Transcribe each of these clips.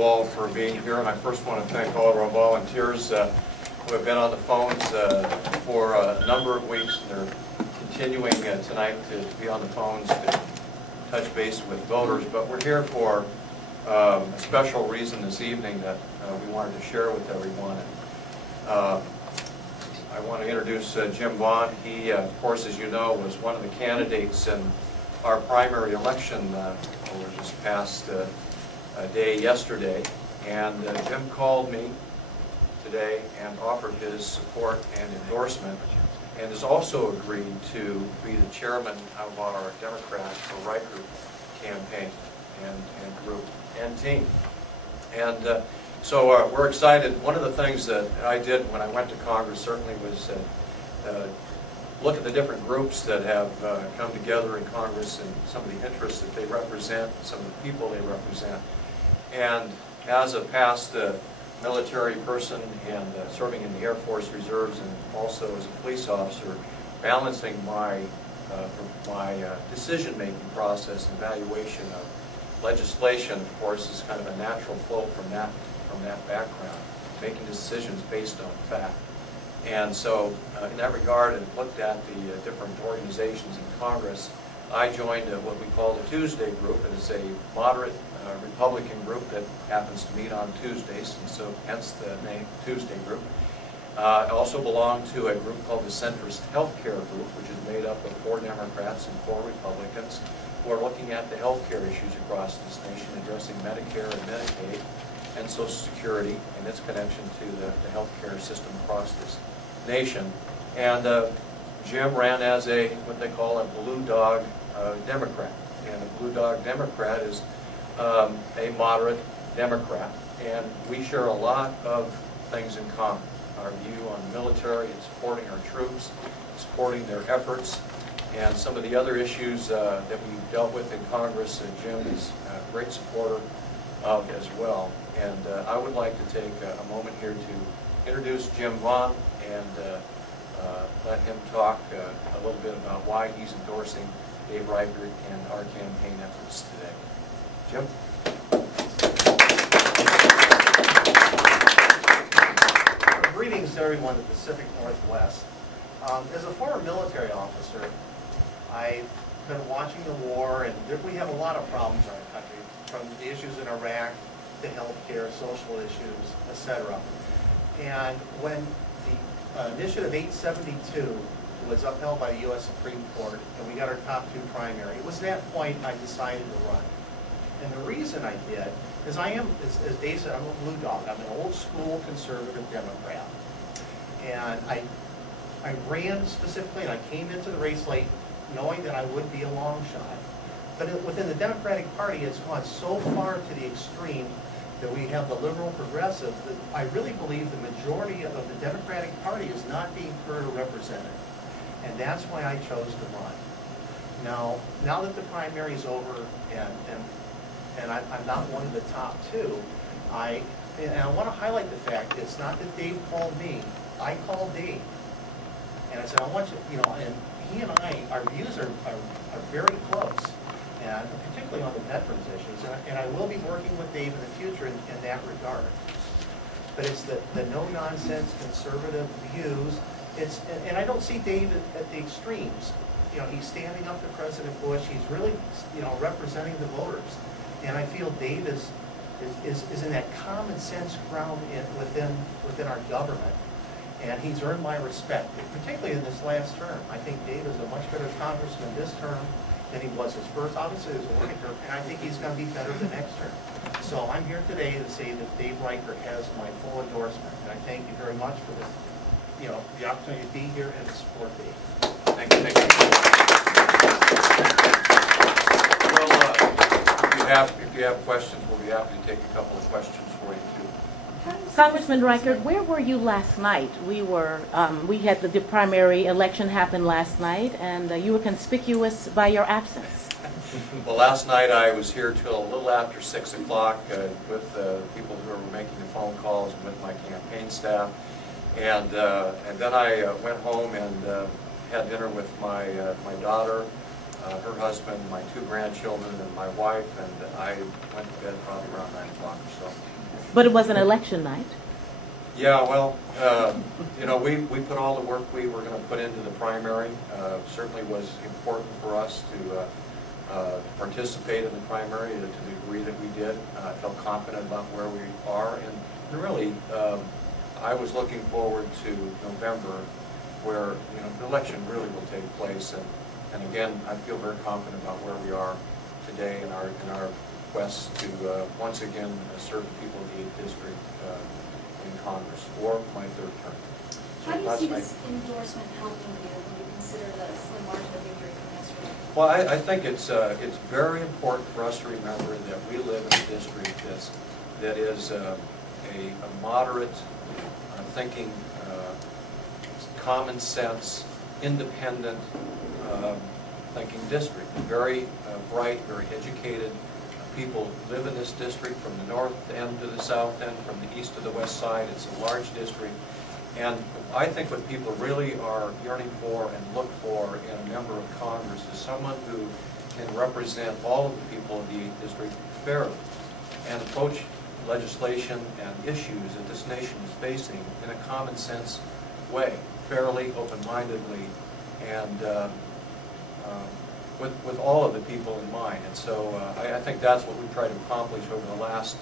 you all for being here, and I first want to thank all of our volunteers who have been on the phones for a number of weeks. They're continuing tonight to be on the phones to touch base with voters, but we're here for a special reason this evening that we wanted to share with everyone. I want to introduce Jim Vaughn. He, of course, as you know, was one of the candidates in our primary election over this past day yesterday, and Jim called me today and offered his support and endorsement, and has also agreed to be the chairman of our Democrat for Reichert campaign and group and team. And so we're excited. One of the things that I did when I went to Congress certainly was look at the different groups that have come together in Congress and some of the interests that they represent, some of the people they represent. And as a past military person and serving in the Air Force Reserves and also as a police officer, balancing my decision-making process and evaluation of legislation, of course, is kind of a natural flow from that background, making decisions based on fact. And so in that regard, and looked at the different organizations in Congress, I joined what we call the Tuesday Group. It is a moderate Republican group that happens to meet on Tuesdays, and so hence the name Tuesday Group. I also belong to a group called the Centrist Healthcare Group, which is made up of 4 Democrats and 4 Republicans who are looking at the healthcare issues across this nation, addressing Medicare and Medicaid and Social Security and its connection to the healthcare system across this nation. And Jim ran as what they call a blue dog Democrat, and a blue dog Democrat is a moderate Democrat, and we share a lot of things in common. Our view on the military and supporting our troops, supporting their efforts, and some of the other issues that we've dealt with in Congress, Jim is a great supporter of as well. And I would like to take a moment here to introduce Jim Vaughn and let him talk a little bit about why he's endorsing Dave Reichert and our campaign efforts today. Jim? Greetings to everyone in the Pacific Northwest. As a former military officer, I've been watching the war, and we have a lot of problems in our country, from the issues in Iraq to health care, social issues, etc. And when the Initiative 872 was upheld by the U.S. Supreme Court, and we got our top 2 primary, it was that point I decided to run. And the reason I did is I am, as Dave said, I'm a blue dog. I'm an old school conservative Democrat. And I ran specifically, and I came into the race late knowing that I would be a long shot. But within the Democratic Party, it's gone so far to the extreme that we have the liberal progressive that I really believe the majority of the Democratic Party is not being heard or represented. And that's why I chose to run. Now that the primary is over and I'm not one of the top 2, I want to highlight the fact it's not that Dave called me. I called Dave. And I said, I want you, and he and I, our views are very close, and particularly on the veterans issues. And I will be working with Dave in the future in that regard. But it's the no-nonsense conservative views. And I don't see Dave at the extremes. He's standing up to President Bush. He's really, representing the voters. And I feel Dave is in that common sense ground within our government. And he's earned my respect, particularly in this last term. I think Dave is a much better congressman this term than he was his first. Obviously, his working term, and I think he's going to be better the next term. So I'm here today to say that Dave Reichert has my full endorsement, and I thank you very much for the opportunity to be here and to support Dave. Thank you. Well, if you have questions, we'll be happy to take a couple of questions for you too. Congressman Reichert, where were you last night? We had the primary election happen last night, and you were conspicuous by your absence. Well, last night I was here till a little after 6 o'clock with people who were making the phone calls and with my campaign staff, and then I went home and had dinner with my daughter, her husband, my 2 grandchildren, and my wife, and I went to bed probably around 9 o'clock or so. But it was an election night. Yeah, well, you know, we put all the work we were going to put into the primary. Certainly was important for us to participate in the primary to the degree that we did. I felt confident about where we are, and really, I was looking forward to November, where the election really will take place. And again, I feel very confident about where we are today in our quest to once again serve the people of the 8th District in Congress for my 3rd term. How do you see this endorsement helping you when you consider the slim margin of victory from yesterday? Well, I think it's very important for us to remember that we live in a district that is a moderate thinking, common sense, independent thinking district. Very bright, very educated people live in this district from the north end to the south end, from the east to the west side. It's a large district. And I think what people really are yearning for and look for in a member of Congress is someone who can represent all of the people of the 8th District fairly and approach legislation and issues that this nation is facing in a common sense way, fairly, open-mindedly, and with all of the people in mind. And so I think that's what we've tried to accomplish over the last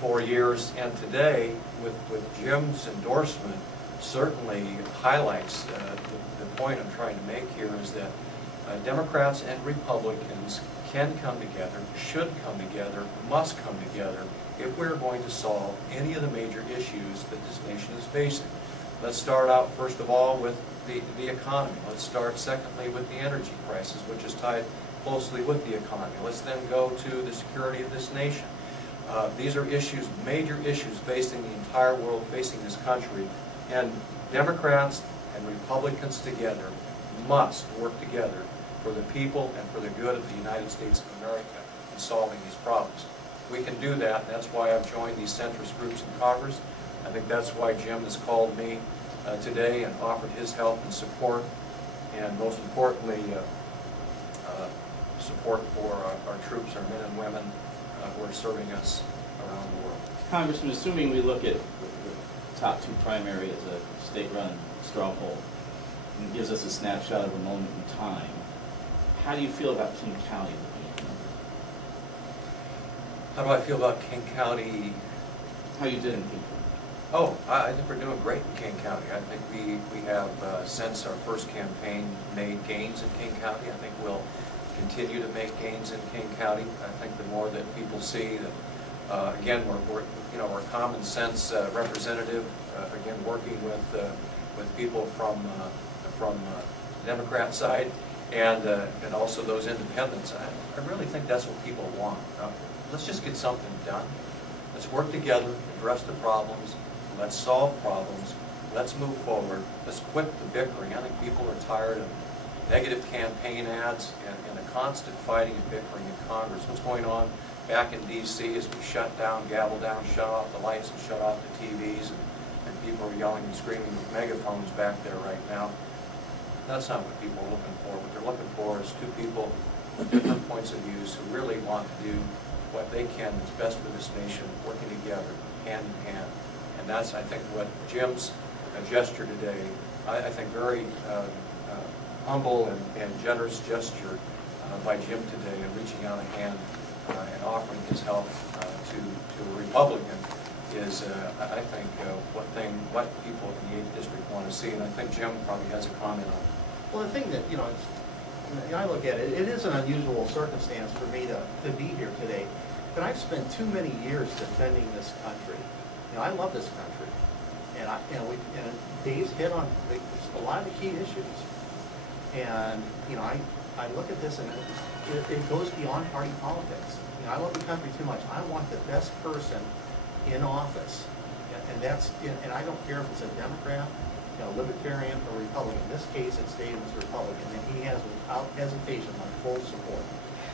4 years. And today, with Jim's endorsement, certainly highlights the point I'm trying to make here is that Democrats and Republicans can come together, should come together, must come together if we're going to solve any of the major issues that this nation is facing. Let's start out, first of all, with the economy. Let's start, secondly, with the energy crisis, which is tied closely with the economy. Let's then go to the security of this nation. These are issues, major issues facing the entire world, facing this country, and Democrats and Republicans together must work together for the people and for the good of the United States of America in solving these problems. We can do that, and that's why I've joined these centrist groups in Congress. I think that's why Jim has called me today and offered his help and support, and most importantly, support for our troops, our men and women who are serving us around the world. Congressman, assuming we look at the top 2 primary as a state-run straw poll, and it gives us a snapshot of a moment in time, how do you feel about King County? How do I feel about King County? How you did in King County? Oh, I think we're doing great in King County. I think we have, since our first campaign, made gains in King County. I think we'll continue to make gains in King County. I think the more that people see that, again, we're common sense representative, again, working with people from the Democrat side and also those independents. I really think that's what people want. Let's just get something done. Let's work together, address the problems. Let's solve problems. Let's move forward. Let's quit the bickering. I think people are tired of negative campaign ads and the constant fighting and bickering in Congress. What's going on back in D.C. is we shut down, gavel down, shut off the lights and shut off the TVs, and people are yelling and screaming with megaphones back there right now. That's not what people are looking for. What they're looking for is 2 people with different points of view who really want to do what they can that's best for this nation, working together, hand in hand. And that's, I think, what Jim's gesture today, I think very humble and generous gesture by Jim today in reaching out a hand and offering his help to a Republican is, I think, what people in the 8th District want to see. And I think Jim probably has a comment on it. Well, the thing that, I look at it, it is an unusual circumstance for me to be here today, but I've spent too many years defending this country. I love this country, and Dave's hit on a lot of the key issues. And I look at this and it goes beyond party politics. I love the country too much. I want the best person in office, and I don't care if it's a Democrat, Libertarian, or Republican. In this case, it's Dave's Republican, and he has, without hesitation, my full support.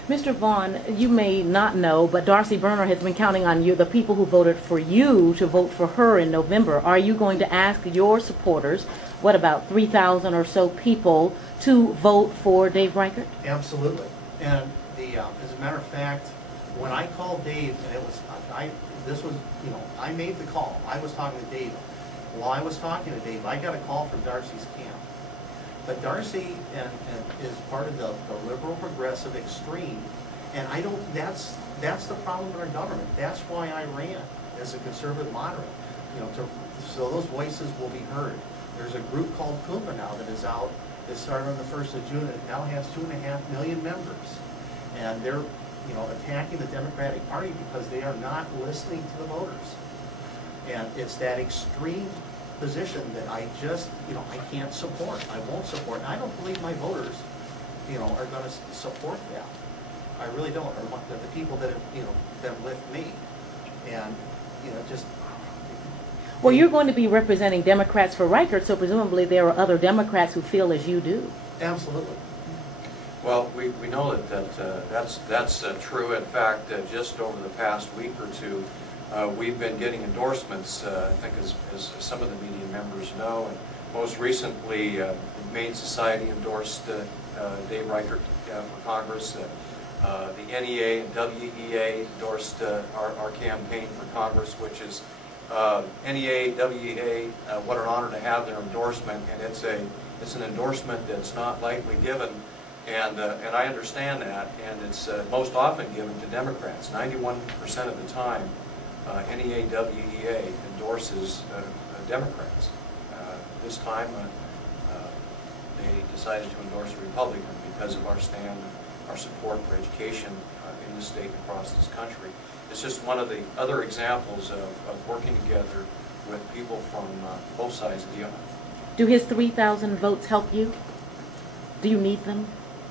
Mr. Vaughn, you may not know, but Darcy Berner has been counting on you, the people who voted for you, to vote for her in November. Are you going to ask your supporters what about 3,000 or so people to vote for Dave Reichert? Absolutely. And as a matter of fact, when I called Dave, and it was, I made the call. I was talking to Dave. While I was talking to Dave, I got a call from Darcy's camp. But Darcy is part of the liberal progressive extreme, and that's the problem in our government. That's why I ran as a conservative moderate, so those voices will be heard. There's a group called Kumba now that is out. It started on the 1st of June, and it now has 2.5 million members. And they're, attacking the Democratic Party because they are not listening to the voters. And it's that extreme position that I just, I can't support. I won't support. And I don't believe my voters, are going to support that. I really don't. Or the people that have, that lift me. And, just. Well, you're going to be representing Democrats for Reichert, so presumably there are other Democrats who feel as you do. Absolutely. Well, we know that's true. In fact, just over the past week or two, we've been getting endorsements, I think as some of the media members know. And most recently, the Humane Society endorsed Dave Reichert for Congress. The NEA and WEA endorsed our campaign for Congress, which is NEA, WEA, what an honor to have their endorsement, and it's an endorsement that's not lightly given, and I understand that, and it's most often given to Democrats. 91% of the time, NEA, WEA endorses Democrats. This time, they decided to endorse a Republican because of our stand, our support for education in the state and across this country. It's just one of the other examples of working together with people from both sides of the aisle. Do his 3,000 votes help you? Do you need them?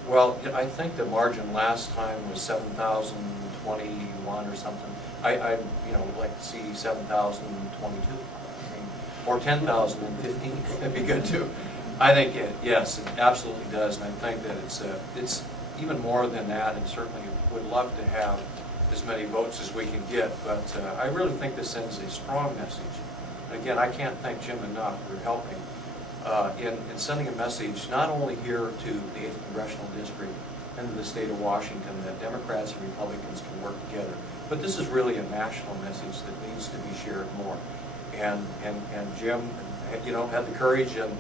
Well, I think the margin last time was 7,021 or something. I would like to see 7,022, or 10,015. That'd be good too. I think yes, it absolutely does, and I think that it's even more than that, and certainly would love to have as many votes as we can get, but I really think this sends a strong message. And again, I can't thank Jim enough for helping in sending a message not only here to the 8th Congressional District and to the state of Washington that Democrats and Republicans can work together, but this is really a national message that needs to be shared more. And Jim, had the courage and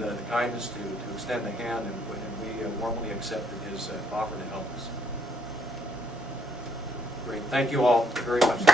the kindness to extend a hand, and we warmly accepted his offer to help us. Great. Thank you all very much.